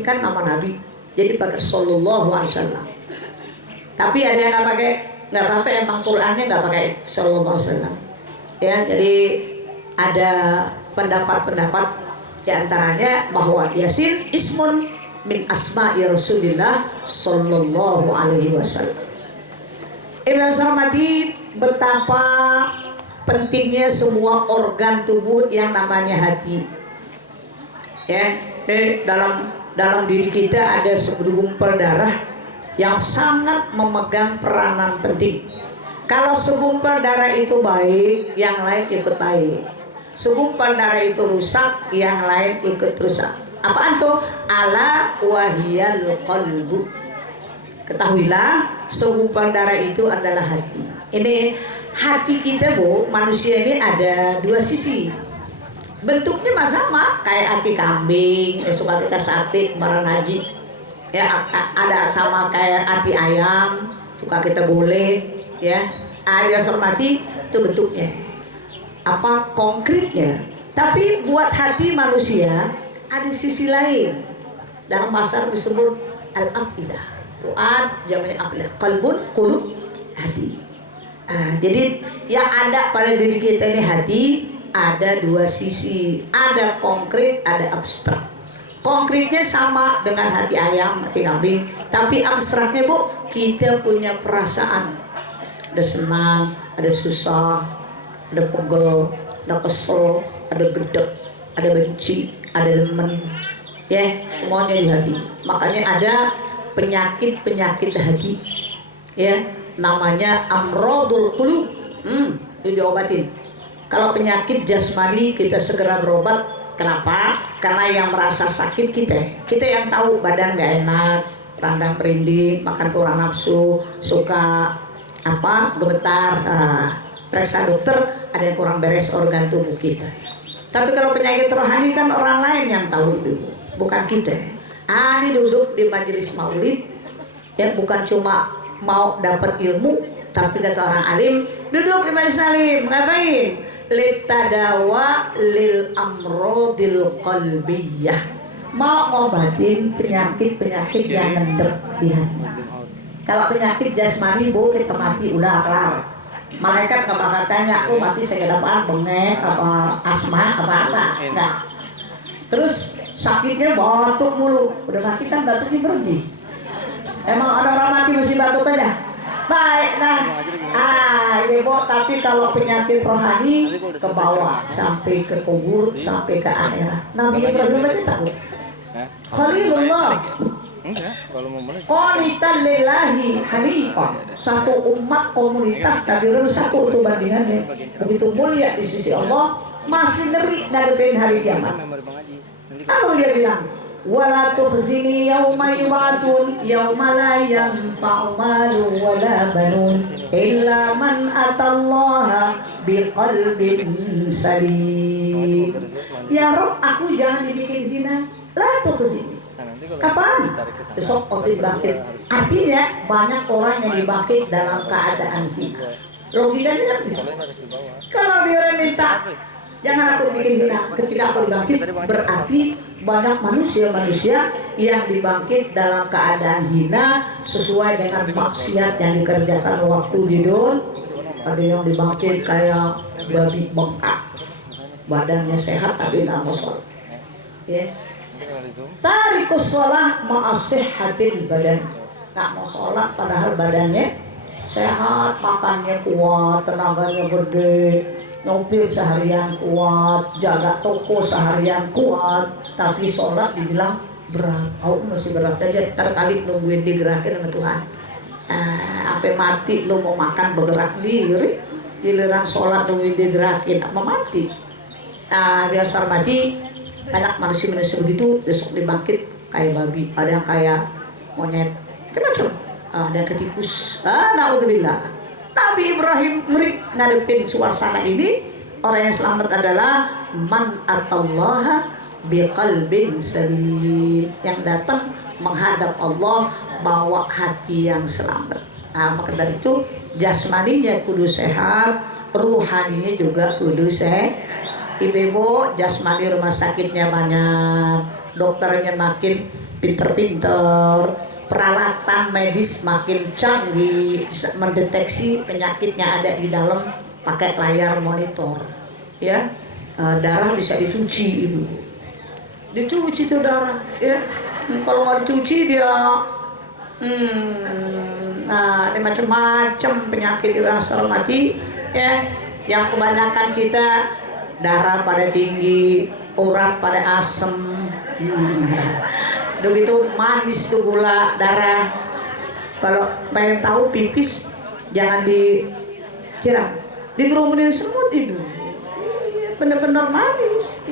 kan nama Nabi, jadi pakai sallallahu alaihi wasallam. Tapi ada yang nggak pakai, nggak apa-apa, emang Qurannya nggak pakai sallallahu alaihi wasallam. Ya, jadi ada pendapat-pendapat diantaranya bahwa Yasin ismun min asma'i Rasulillah sallallahu alaihi wasallam. Ibn Sarmati, betapa pentingnya semua organ tubuh yang namanya hati. Ya, dalam diri kita ada segumpal darah yang sangat memegang peranan penting. Kalau segumpal darah itu baik, yang lain ikut baik. Segumpal darah itu rusak, yang lain ikut rusak. Apaan tuh? Ala wahiyal qalbu. Ketahuilah, segumpal darah itu adalah hati. Ini hati kita, Bu, manusia ini ada dua sisi. Bentuknya mah sama, kayak hati kambing, suka kita sate, kemarin haji. Ya, ada sama kayak hati ayam, suka kita boleh, ya. Ada hormati itu bentuknya. Apa konkretnya? Tapi buat hati manusia ada sisi lain. Dalam bahasa Arab disebut al-afidah. Fuad jamaknya afidah. Qalbun, qulub, hati. Jadi yang ada pada diri kita ini hati, ada dua sisi, ada konkret, ada abstrak. Konkretnya sama dengan hati ayam, hati kambing, tapi abstraknya, Bu, kita punya perasaan. Ada senang, ada susah, ada pegel, ada kesel, ada gedek, ada benci, ada demen, ya, semuanya di hati. Makanya ada penyakit-penyakit hati, ya, namanya amrodul qulub. Itu diobatin. Kalau penyakit jasmani kita segera berobat. Kenapa? Karena yang merasa sakit kita yang tahu badan gak enak, randang perinding, makan kurang nafsu, suka gemetar. Periksa dokter, ada yang kurang beres organ tubuh kita. Tapi kalau penyakit rohani kan orang lain yang tahu itu, bukan kita. Ini duduk di majelis maulid, ya, bukan cuma mau dapat ilmu, tapi kata orang alim, duduk di majelis alim, ngapain? Litadawa lil amrodil qalbiyah, mau ngobatin penyakit-penyakit yang ngendep di hati. Kalau penyakit jasmani, Bu, kita mati udah kelar. Malaikat gak bakal tanya, oh mati saya dapat bengek apa asma apa enggak. Terus sakitnya batuk mulu, udah mati kan batuknya berhenti. Emang ada orang mati mesti batuk aja? Baik, nah, Ibu, tapi kalau penyakit rohani ke bawah sampai ke kubur, sampai ke akhirat. Nabi Ibrahim aja tahu. Khalilullah. Qanitan lillahi hanifah. Satu umat komunitas Nabi Ibrahim satu itu bandingannya. Begitu mulia di sisi Allah, masih ngeri ngadepin hari kiamat. Apa dia bilang? Wala tukhzini yawma yub'atun yawma la yanfa'u malun wala banun illa man atallaha biqalbin salim. Ya Rob, aku jangan dibikin hina. La tukhzini. Kapan? Besok waktu dibangkit. Artinya banyak orang yang dibangkit dalam keadaan hina. Logikanya kan bisa. Kalau dia minta jangan aku bikin hina ketika aku dibangkit, berarti banyak manusia-manusia yang dibangkit dalam keadaan hina sesuai dengan maksiat yang dikerjakan waktu di dunia. Ada yang dibangkit kayak babi bengkak, badannya sehat tapi nggak mau sholat. Ya. Tarikus sholat ma'asihhatil badan, nggak mau sholat padahal badannya sehat, makannya kuat, tenaganya gede, nyopir seharian kuat, jaga toko seharian kuat, tapi sholat dibilang berat. Masih berat aja, ntar kali nungguin digerakin sama Tuhan. Sampai mati lu mau makan bergerak diri, giliran sholat nungguin digerakin, apa mati? Biasa mati, banyak manusia-manusia begitu, besok dibangkit kayak babi, ada yang kayak monyet, macam-macam, ada yang ketikus. Naudzubillah. Nabi Ibrahim ngeri ngadepin suasana ini. Orang yang selamat adalah man atallaha biqalbin salim, yang datang menghadap Allah bawa hati yang selamat. Maka dari itu jasmaninya kudu sehat, ruhaninya juga kudu sehat. Ibu-ibu, jasmani rumah sakitnya banyak, dokternya makin pinter-pinter, peralatan medis makin canggih, bisa mendeteksi penyakitnya ada di dalam pakai layar monitor, ya. Darah bisa dicuci ibu, dicuci tuh darah, ya. Kalau nggak dicuci dia, nah ini macam-macam penyakit yang mati, ya. Yang kebanyakan kita darah pada tinggi, urat pada asem, begitu manis tuh gula darah. Kalau pengen tahu pipis jangan disiram, dikerumunin semut itu, bener-bener manis.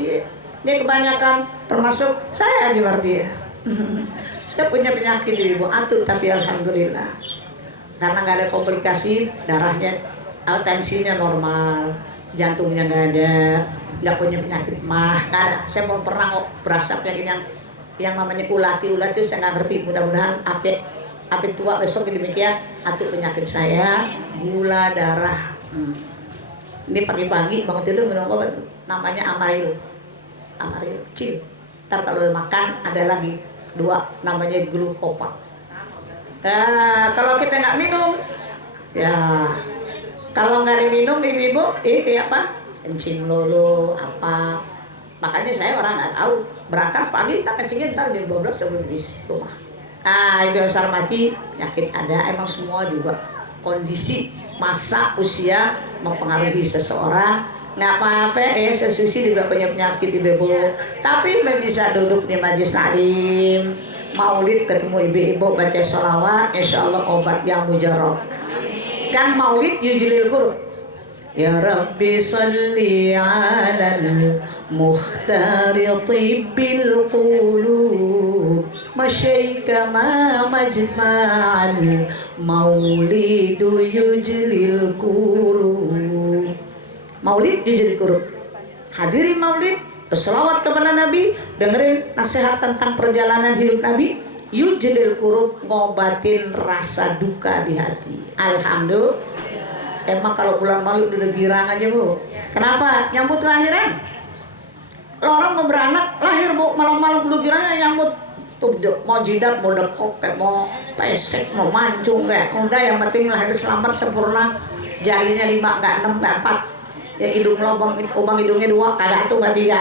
Ini kebanyakan, termasuk saya aja berarti ya. Saya punya penyakit ibu atut, tapi alhamdulillah karena nggak ada komplikasi, darahnya, tensinya normal, jantungnya nggak ada, nggak punya penyakit mah, nggak ada. Saya belum pernah kok berasa penyakit yang namanya ulat itu saya nggak ngerti. Mudah-mudahan api tua besok demikian. Atut penyakit saya gula darah. Ini pagi-pagi bangun tidur minum obat namanya Amaril kecil. Ntar kalau makan ada lagi 2 namanya glukopak. Nah, kalau kita nggak minum, ya kalau nggak diminum ibu-ibu apa? Kencing lolo apa? Makanya saya orang nggak tahu, berangkat pagi tak kencingnya ntar jam 12 sebelum di rumah. Ibu besar mati, penyakit ada, emang semua juga kondisi masa usia mempengaruhi seseorang. Nggak apa-apa sesusi juga punya penyakit ibu, tapi bisa duduk di majelis taklim, maulid ketemu ibu-ibu baca sholawat, insya Allah obat yang mujarab. Kan maulid yujlil qurub. Ya Rabbi salli alal mukhtari tibbil qulub masyaika ma majma'al maulidu yujlil qurub. Maulid yujlil qurub. Hadiri maulid, berselawat kepada Nabi, dengerin nasihat tentang perjalanan hidup Nabi. Yujlil qurub, ngobatin rasa duka di hati. Alhamdulillah. Emang kalau bulan Maulid udah girang aja bu. Kenapa? Nyambut kelahiran. Orang mau beranak lahir bu, malam-malam udah girangnya nyambut. Tuh mau jidat, mau dekok, kayak mau pesek, mau mancung kayak. Udah yang penting lahir selamat sempurna. Jarinya 5 nggak 6 nggak 4. Ya hidung lubang hidungnya 2 kagak 1 nggak 3.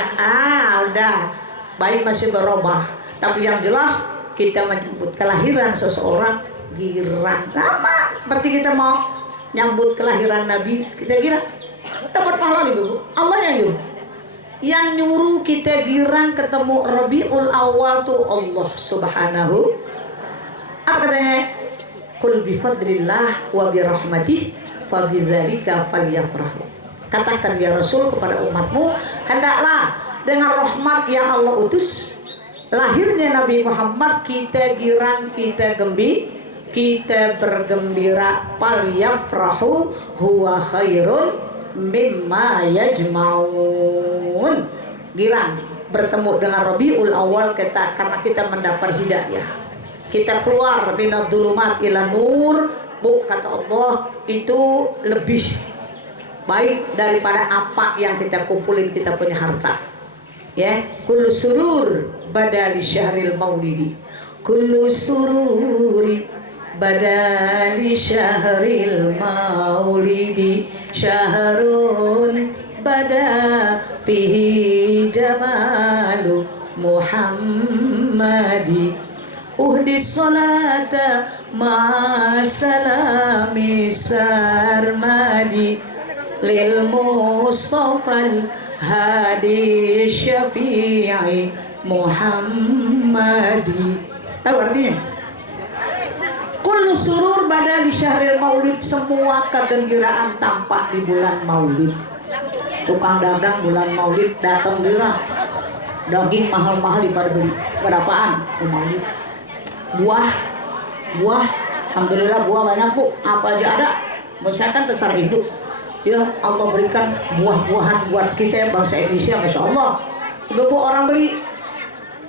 Udah. Baik masih berubah. Tapi yang jelas kita menyambut kelahiran seseorang girang. Sama. Berarti kita mau nyambut kelahiran Nabi, kita kira dapat pahala nih bu. Allah yang nyuruh kita girang ketemu Rabiul Awal tuh Allah Subhanahu. Apa katanya? Qul bi fadlillah wa bi rahmatih fa bidzalika falyafrahu. Katakan ya Rasul kepada umatmu, hendaklah dengan rahmat yang Allah utus lahirnya Nabi Muhammad kita girang, kita kita bergembira, fal yafrahu huwa khairun mimma yajma'un. Girang bertemu dengan Rabiul Awal kita, karena kita mendapat hidayah. Kita keluar minadz dzulumat ila nur. Bu, kata Allah, itu lebih baik daripada apa yang kita kumpulin, kita punya harta. Ya, kullu surur badali syahril maulidi. Kullu sururi badali syahril maulidi syahrun bada fihi jamalu Muhammadi uhdi salata ma'a salami sarmadi lil mustafal hadi syafi'i Muhammadi. Tahu artinya? Kullu surur badali syahril maulid, semua kegembiraan tampak di bulan maulid. Tukang dagang bulan maulid datang girang. Daging mahal-mahal dipada beli. Berapaan? Maulid. Buah, alhamdulillah buah banyak bu. Apa aja ada. Misalkan besar hidup. Ya Allah berikan buah-buahan buat kita bangsa Indonesia, masya Allah. Ibu orang beli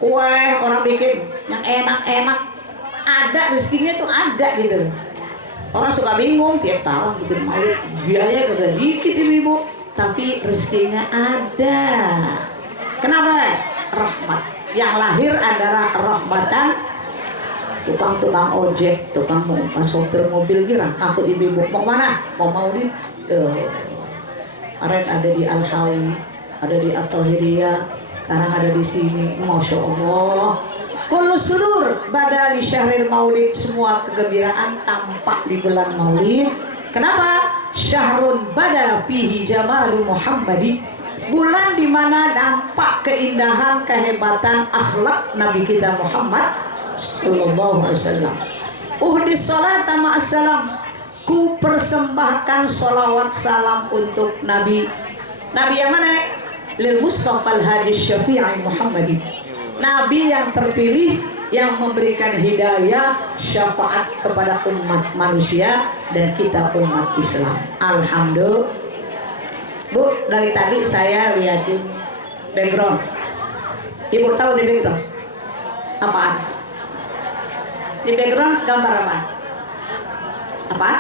kue, orang bikin yang enak-enak. Ada rezekinya tuh ada gitu. Orang suka bingung tiap tahun bikin maulid, biaya kagak dikit ibu, tapi rezekinya ada. Kenapa? Rahmat. Yang lahir adalah rahmatan. Tukang-tukang ojek, tukang sopir mobil kira aku ibu-ibu mau mana? Mau maulid? Kemarin ada di Al-Hawi, ada di At-Tahiriyah, sekarang ada di sini. Masya Allah. Kullu surur badali syahril maulid, semua kegembiraan tampak di bulan maulid. Kenapa? Syahrun bada fihi jamalu Muhammadi, bulan dimana nampak keindahan, kehebatan akhlak Nabi kita Muhammad sallallahu alaihi wasallam. Uhdis salat ma'assalam, ku persembahkan salawat salam untuk Nabi. Nabi yang mana? Lil Mustafa al-Hadi Syafi'i Muhammadi, Nabi yang terpilih yang memberikan hidayah syafaat kepada umat manusia dan kita umat Islam. Alhamdulillah. Bu, dari tadi saya liatin background. Ibu tahu di background apaan? Di background gambar apa? Apa?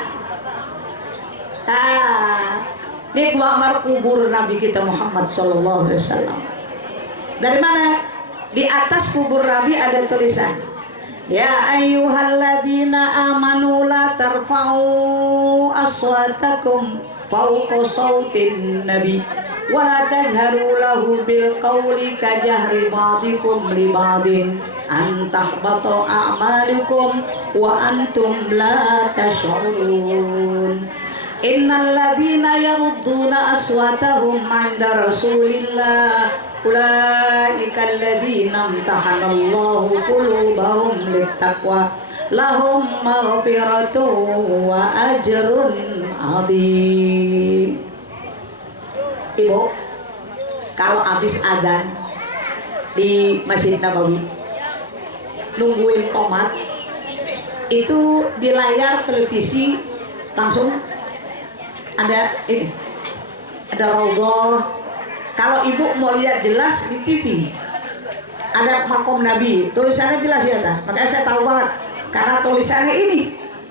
Ini gambar kubur Nabi kita Muhammad sallallahu alaihi wasallam. Dari mana? Di atas kubur Nabi ada tulisan, ya ayyuhalladzina amanu la tarfa'u aswatakum fawqa sautin nabi wa la tajharu lahu bil qawli kajahri ba'dikum li ba'din an tahbata a'malukum wa antum la tash'urun. Innal ladzina yaghudduna aswatahum 'inda Rasulillah ulaika alladzina imtahanallahu qulubahum littaqwa lahum maghfiratun wa ajrun 'adzim. Ibu, kalau habis azan di Masjid Nabawi nungguin qomat itu di layar televisi langsung ada ini, ada raudhah. Kalau ibu mau lihat jelas di TV ada makom Nabi, tulisannya jelas di atas. Makanya saya tahu banget karena tulisannya ini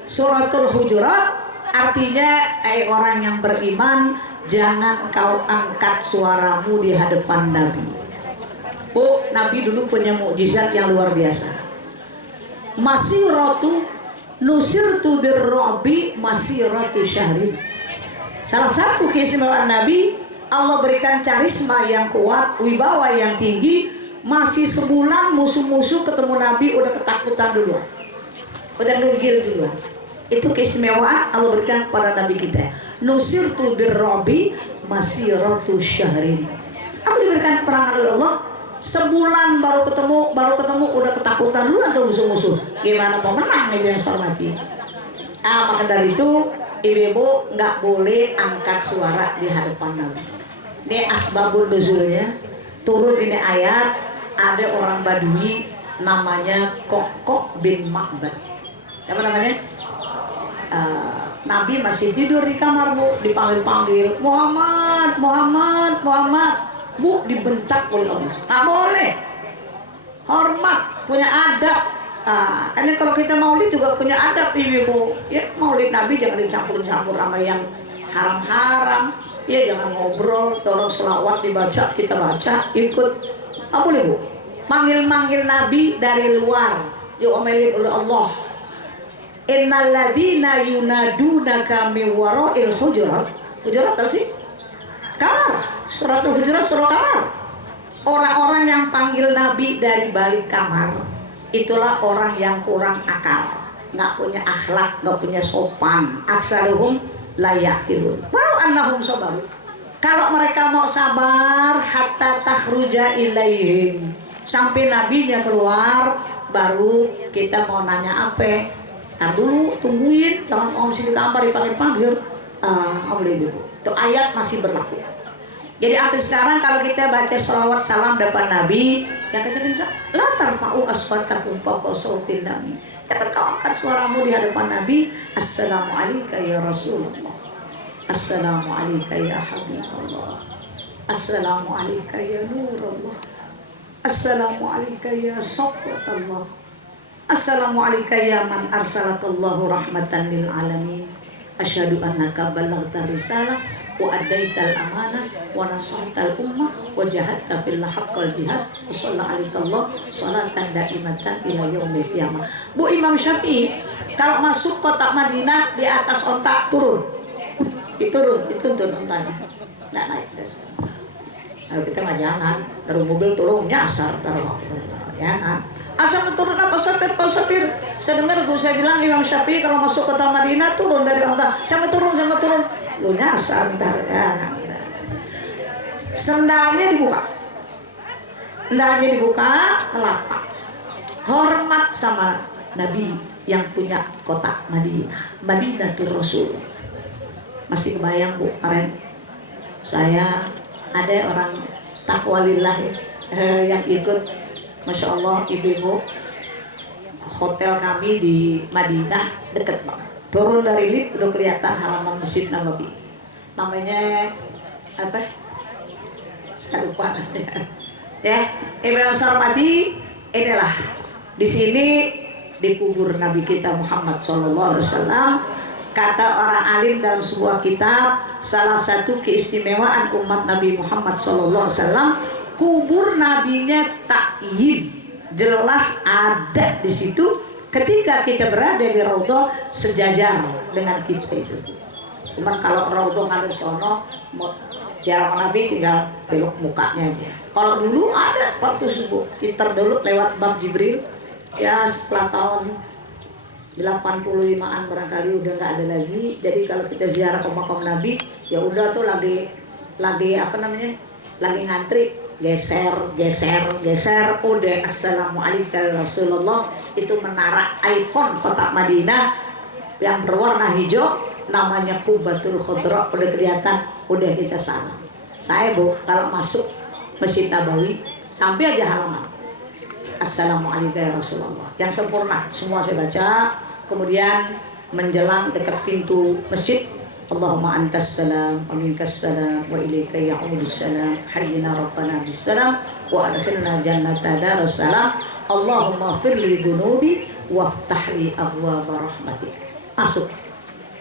Suratul Hujurat, artinya orang yang beriman jangan kau angkat suaramu di hadapan Nabi. Oh, Nabi dulu punya mukjizat yang luar biasa. Masiratu nusirtu birru'bi masiratu syahrin. Salah satu keistimewaan Nabi, Allah berikan karisma yang kuat, wibawa yang tinggi. Masih sebulan musuh-musuh ketemu Nabi udah ketakutan dulu, udah ngelugil dulu. Itu keistimewaan Allah berikan kepada Nabi kita. Nusirtu birru'bi masiratu syahrin. Aku diberikan perangan oleh Allah. Sebulan baru ketemu udah ketakutan dulu atau musuh-musuh. Gimana mau menang ini yang saya hormati. Maka dari itu ibu-ibu nggak boleh angkat suara di hadapan Nabi. Ini asbabun nuzulnya. Turun ini ayat, ada orang Badui namanya Kokok bin Ma'bad. Apa namanya? Nabi masih tidur di kamar, Bu, dipanggil-panggil, Muhammad, Muhammad, Muhammad. Bu, dibentak oleh Allah. Nggak boleh. Hormat, punya adab. Karena kalau kita maulid juga punya adab, ibu. Ya, maulid Nabi jangan dicampur-campur sama yang haram-haram. Ya, jangan ngobrol, tolong selawat dibaca, kita baca, ikut. Nggak boleh, Bu. Manggil-manggil Nabi dari luar, diomelin oleh Allah. Innal ladzina yunadunaka min wara'il hujurat. Hujurat apa sih? Kamar. Suratul Hujurat surah kamar. Orang-orang yang panggil Nabi dari balik kamar, itulah orang yang kurang akal, nggak punya akhlak, nggak punya sopan. Aksaruhum la yaqilun walau annahum sabaru. Kalau mereka mau sabar hatta takhruja ilaihim, sampai nabinya keluar, baru kita mau nanya apa. Nah dulu tungguin, jangan om sini kamar dipanggil-panggil. Boleh dulu. Itu ayat masih berlaku. Jadi sampai sekarang kalau kita baca sholawat salam depan Nabi, yang kencang-kencang, la tarfa'u aswatakum fawqa sautin nabi. Jangan kau angkat suaramu di hadapan Nabi. Assalamu alayka ya Rasulullah. Assalamu alayka ya Habibullah. Assalamu alayka ya Nurullah. Assalamu alayka ya Safwatullah. Assalamu alayka ya man arsalakallahu rahmatan lil alamin. Asyhadu annaka ballaghta risalah wa adaital amanah wa nasahtal ummah wa jahadta fil haqqal jihad wa sallallahu salatan daimatan ila yaumil qiyamah. Bu, Imam Syafi'i kalau masuk kota Madinah di atas onta turun. Turun ontanya. Enggak naik. Kalau kita mah jangan, taruh mobil turun nyasar taruh. Jangan. Asal turun apa sopir. Saya dengar saya bilang Imam Syafi'i kalau masuk kota Madinah turun dari onta. Sama turun. Lu nyasar ntar ya. Sendalnya dibuka, telapak. Hormat sama Nabi yang punya kota Madinatul Rasul. Masih kebayang Bu, keren. Saya ada orang takwalillah yang ikut, Masya Allah, ibu-ibu, hotel kami di Madinah deket banget. Turun dari lift udah kelihatan halaman Masjid Nabawi. Namanya apa? Saya lupa. Ya, Ibu yang saya hormati, inilah di sini dikubur Nabi kita Muhammad SAW. Kata orang alim dalam sebuah kitab, salah satu keistimewaan umat Nabi Muhammad SAW, kubur nabinya takyin, jelas ada di situ. Ketika kita berada di Raudhah sejajar dengan kita itu. Cuman kalau Raudhah ngalir sono, ziarah Nabi tinggal belok mukanya aja. Kalau dulu ada waktu subuh, kita dulu lewat bab Jibril, ya setelah tahun 85-an barangkali udah nggak ada lagi. Jadi kalau kita ziarah ke makam Nabi, ya udah tuh lagi apa namanya, lagi ngantri, geser, udah assalamualaikum Rasulullah. Itu menara ikon kota Madinah yang berwarna hijau, namanya Qubatul Khadra, udah kelihatan, udah kita salam. Saya Bu, kalau masuk Masjid Nabawi sampai aja halaman, assalamualaikum Rasulullah, yang sempurna semua saya baca. Kemudian menjelang dekat pintu masjid, Allahumma antas salam wa minkas salam wa ilaika ya'udus salam hayyina rabbana bis salam wa adkhilna jannata darus salam Allahumma firli dunubi waftah li abwaaba rahmatik. Masuk.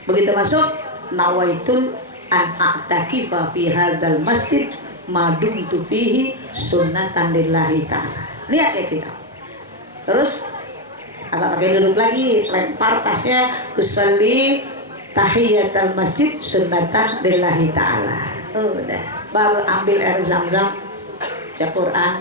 Begitu masuk, nawaitul an a'takifa fi hadzal masjid ma dumtu fihi sunnatan lillahi ta'ala. Lihat ya kita. Terus agak pakai duduk lagi, lempar tasnya, usolli tahiyatul masjid sunnatan lillahi ta'ala. Udah, baru ambil air zam-zam, baca Quran.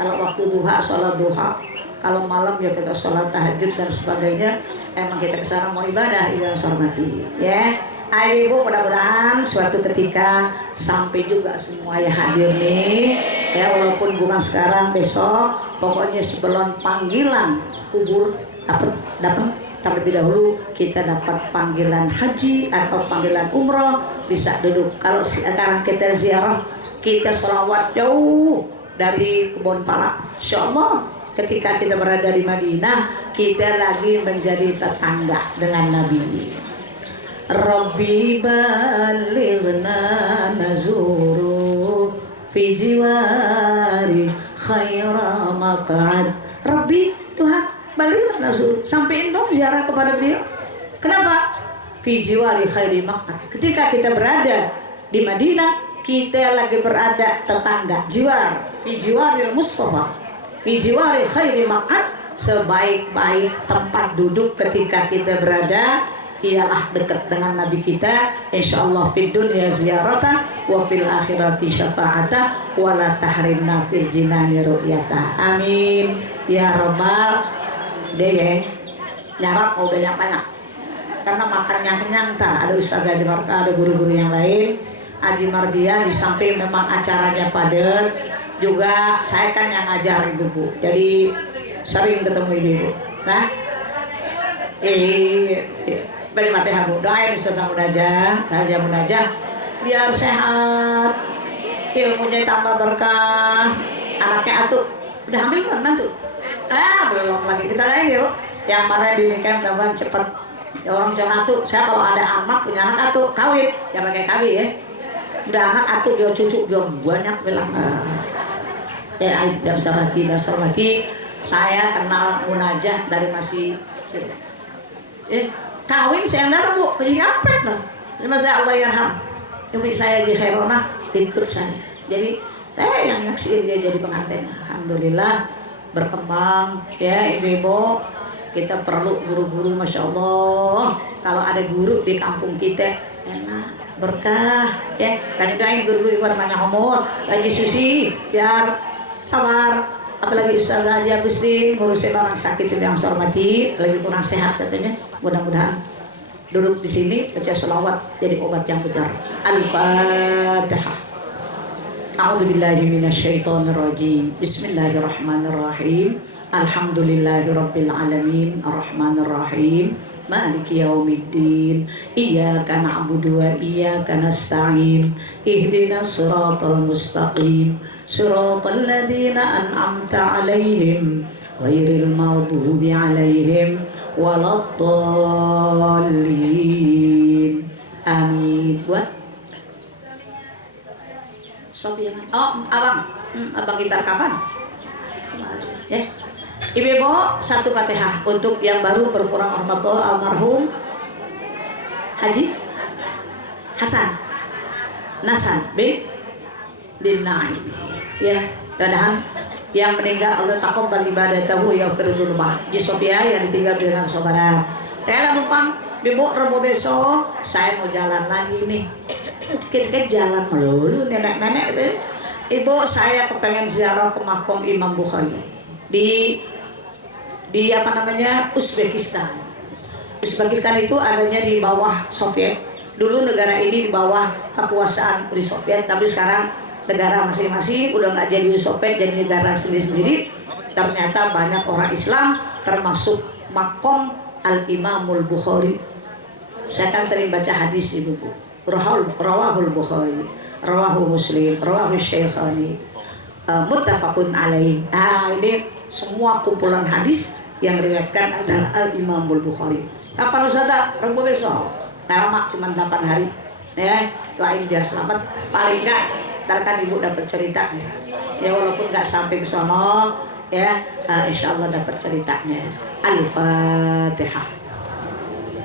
Kalau waktu duha, sholat duha. Kalau malam ya kita sholat tahajud dan sebagainya. Emang kita kesana mau ibadah, ibadah hormati. Ya, ayo ibu, mudah-mudahan suatu ketika sampai juga semua yang hadir nih. Ya, walaupun bukan sekarang, besok. Pokoknya sebelum panggilan kubur dapat terlebih dahulu kita dapat panggilan haji atau panggilan umroh, bisa duduk. Kalau sekarang kita ziarah, kita sholawat jauh dari kebun pala, insya Allah ketika kita berada di Madinah kita lagi menjadi tetangga dengan Nabi. Rabbi balighna nazuru fi jiwari khaira maq'ad. Rabbi, Tuhan, balighna nazuru, sampaiin dong ziarah kepada beliau. Kenapa? Fi jiwari khairi maq'ad. Ketika kita berada di Madinah, kita lagi berada tetangga, jiwar, fi jiwaril Mustafa, fi jiwari khairi maq'ad, sebaik-baik tempat duduk ketika kita berada ialah dekat dengan Nabi kita. Insyaallah fid dunya ziyarata wa fil akhirati syafa'ata wa la tahrimna fil jinani ru'yata. Amin ya rabbal deh. Nyarap mau banyak-banyak karena makan yang kenyang tak. Ada Ustaz Adi Marka, ada guru-guru yang lain, Adi Mardia. Di samping memang acaranya padat, juga saya kan yang ngajar ibu, jadi sering ketemu ibu. Nah, bagi Fatihah Bu, doain Ustaz Munajah biar sehat, ilmunya tambah berkah. Anaknya Atu udah hamil kan nanti? Belum lagi, kita lain ya Bu. Yang kemarin dinikahin mudah-mudahan cepet. Orang jangan Atu, saya kalau ada anak punya anak Atu kawin, ya pakai kawin ya. Udah anak Atu dia cucu dia banyak bilang. Ya udah bisa lagi. Saya kenal Munajah dari masih kawin saya enggak Bu, jadi ngapet loh. Ini masih Allah yarham. Umi saya di Khairona ikut saya. Jadi saya yang nyaksiin dia jadi pengantin. Alhamdulillah berkembang ya ibu-ibu. Kita perlu guru-guru, masya Allah. Kalau ada guru di kampung kita enak berkah ya. Kan doain guru-guru banyak umur, lagi susi biar sabar. Apalagi Ustaz Haji Agustin ngurusin orang sakit yang saya hormati, lagi kurang sehat katanya. Mudah-mudahan duduk di sini baca selawat jadi obat yang benar. Al-Fatihah. A'udzubillahi minasyaitonirrajim. Bismillahirrahmanirrahim. Alhamdulillahirabbil alamin arrahmanir rahim maliki yaumiddin iyyaka na'budu wa iyyaka nasta'in ihdinas siratal mustaqim siratal ladzina an'amta 'alaihim ghairil maghdubi 'alaihim waladdallin. Amin. Buat Sophia. Oh, abang gitar kapan? Ya. Ibu-ibu satu Fatihah untuk yang baru berkurang rahmatullah almarhum Haji Hasan Nasan bin Naim. Ya, mudah-mudahan yang meninggal Allah taqabbal ibadatahu ya firudul bah. Ji Sofia yang ditinggal dengan saudara. Saya numpang Ibu Rebo besok saya mau jalan lagi nih. Dikit-dikit jalan melulu nenek-nenek itu. Ibu saya kepengen ziarah ke makom Imam Bukhari di apa namanya Uzbekistan. Uzbekistan itu adanya di bawah Soviet. Dulu negara ini di bawah kekuasaan Uni Soviet, tapi sekarang negara masing-masing udah nggak jadi Uni Soviet, jadi negara sendiri-sendiri. Ternyata banyak orang Islam, termasuk makom Al-Imamul Bukhari. Saya kan sering baca hadis ibu. Rawahul Bukhari, rawahu Muslim, rawahu Syekhani, muttafaqun alaih. Nah, ini semua kumpulan hadis yang riwayatkan adalah Al-Imamul Bukhari. Kapan Ustazah? Rabu besok. Lama cuma 8 hari. Ya, doain biar selamat. Paling enggak ntar kan ibu dapat ceritanya. Ya walaupun enggak sampai ke sono, ya insyaallah dapat ceritanya. Al-Fatihah.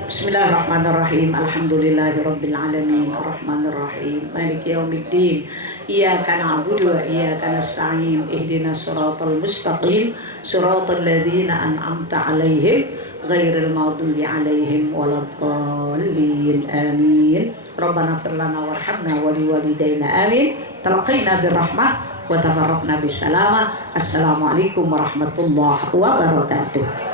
Bismillahirrahmanirrahim. Alhamdulillahirabbil alamin arrahmanir rahim maliki yaumiddin iyyaka na'budu wa iyyaka nasta'in ihdinas siratal mustaqim siratal ladzina an'amta 'alaihim ghairil maghdubi 'alaihim waladdallin. Amin. Rabbana ighfir lana warhamna wa liwalidayna amin. Talaqina birrahmah wa tabarrakna bisalamah. Assalamualaikum warahmatullahi wabarakatuh.